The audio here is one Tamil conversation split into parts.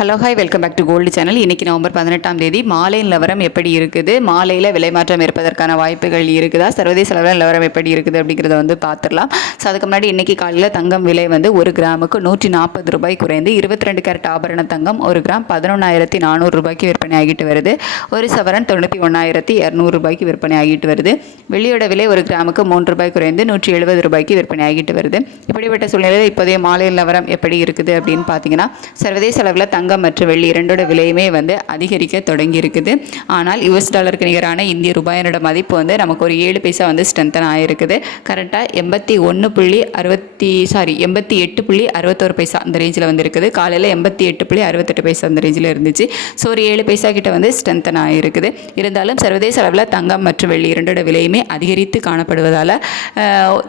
Hello hi welcome back to gold channel இன்றைக்கி நவம்பர் பதினெட்டாம் தேதி. மாலை நிலவரம் எப்படி இருக்குது? மாலையில் விலை மாற்றம் இருப்பதற்கான வாய்ப்புகள் இருக்குதா? சர்வதேச அளவில் நிலவரம் எப்படி இருக்குது அப்படிங்கிறத வந்து பார்த்துடலாம். ஸோ அதுக்கு முன்னாடி இன்றைக்கி காலையில் தங்கம் விலை வந்து ஒரு கிராமுக்கு நூற்றி நாற்பது ரூபாய் குறைந்து இருபத்தி ரெண்டு கேரட் ஆபரண தங்கம் ஒரு கிராம் பதினொன்றாயிரத்தி நானூறு ரூபாய்க்கு விற்பனை ஆகிட்டு வருது. ஒரு சவரன் தொண்ணூற்றி ஒன்றாயிரத்தி இரநூறு ரூபாய்க்கு விற்பனை ஆகிட்டு வருது. வெளியோட விலை ஒரு கிராமுக்கு மூன்று ரூபாய் குறைந்து நூற்றி எழுபது ரூபாய்க்கு விற்பனை ஆகிட்டு வருது. இப்படிப்பட்ட சூழ்நிலையில் இப்போதைய மாலை நிலவரம் எப்படி இருக்குது அப்படின்னு பார்த்தீங்கன்னா சர்வதேச அளவில் தங்கம் தங்கம் மற்றும் வெள்ளி இரண்டோட விலையுமே வந்து அதிகரிக்க தொடங்கி இருக்குது ஆனால் யுஎஸ் டாலருக்கு நிகரான இந்திய ரூபாயினோட மதிப்பு வந்து நமக்கு ஒரு ஏழு பைசா வந்து ஸ்ட்ரென்தன் ஆகிருக்குது கரெக்டாக எண்பத்தி ஒன்று புள்ளி அறுபத்தி சாரி எண்பத்தி எட்டு புள்ளி அறுபத்தோரு பைசா அந்த ரேஞ்சில் வந்து இருக்குது காலையில் எண்பத்தி எட்டு புள்ளி அறுபத்தெட்டு பைசா அந்த ரேஞ்சில் இருந்துச்சு. ஸோ ஒரு ஏழு பைசா கிட்ட வந்து ஸ்ட்ரென்தன் ஆகிருக்குது இருந்தாலும் சர்வதேச அளவில் தங்கம் மற்றும் வெள்ளி இரண்டோட விலையுமே அதிகரித்து காணப்படுவதால்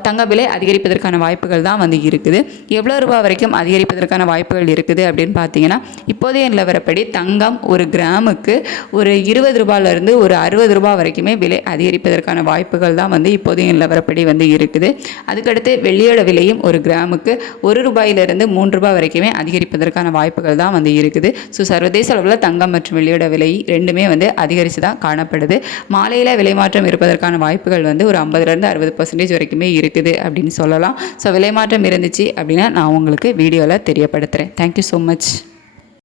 தங்க விலை அதிகரிப்பதற்கான வாய்ப்புகள் தான் வந்து இருக்குது. எவ்வளோ ரூபாய் வரைக்கும் அதிகரிப்பதற்கான வாய்ப்புகள் இருக்குது அப்படின்னு பார்த்தீங்கன்னா இப்போதைய நிலவரப்படி தங்கம் ஒரு கிராமுக்கு ஒரு இருபது ரூபாயிலிருந்து ஒரு அறுபது ரூபாய் வரைக்குமே விலை அதிகரிப்பதற்கான வாய்ப்புகள் தான் வந்து இப்போதைய நிலவரப்படி வந்து இருக்குது. அதுக்கடுத்து வெள்ளியோட விலையும் ஒரு கிராமுக்கு ஒரு ரூபாயிலிருந்து மூன்று ரூபாய் வரைக்குமே அதிகரிப்பதற்கான வாய்ப்புகள் தான் வந்து இருக்குது. ஸோ சர்வதேச அளவில் தங்கம் மற்றும் வெள்ளியோட விலை ரெண்டுமே வந்து அதிகரித்து தான் காணப்படுது. மாலையில் விலை மாற்றம் இருப்பதற்கான வாய்ப்புகள் வந்து ஒரு ஐம்பதுலேருந்து அறுபது பர்சன்டேஜ் வரைக்குமே இருக்குது அப்படின்னு சொல்லலாம். ஸோ விலை மாற்றம் இருந்துச்சு அப்படின்னா நான் உங்களுக்கு வீடியோவில் தெரியப்படுத்துகிறேன் தேங்க்யூ ஸோ மச்